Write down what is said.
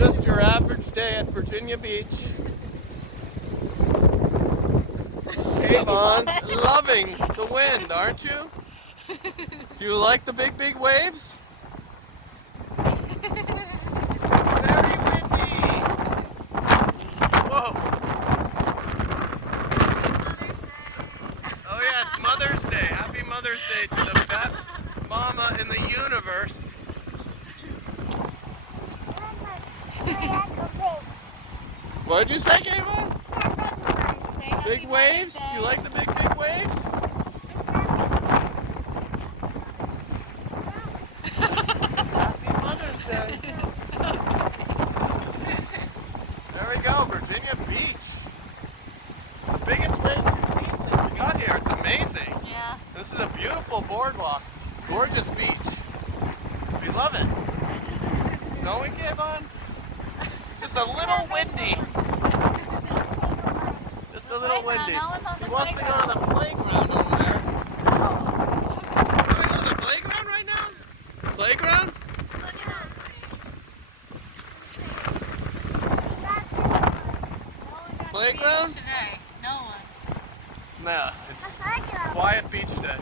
Just your average day at Virginia Beach. Avon's loving the wind, aren't you? Do you like the big, big waves? Very windy! Whoa! Oh yeah, it's Mother's Day. Happy Mother's Day to the best mama in the universe. What did you say, Avon? Big waves? Do you like the big, big waves? Happy Mother's Day. There we go, Virginia Beach. The biggest waves we've seen since we got here. It's amazing. Yeah. This is a beautiful boardwalk. Gorgeous beach. We love it. Don't we, Avon? It's just a little windy. Just a little windy. He wants to go to the playground over there. Want to go to the playground right now? Playground? Playground? Today, no one. Nah, it's quiet beach day.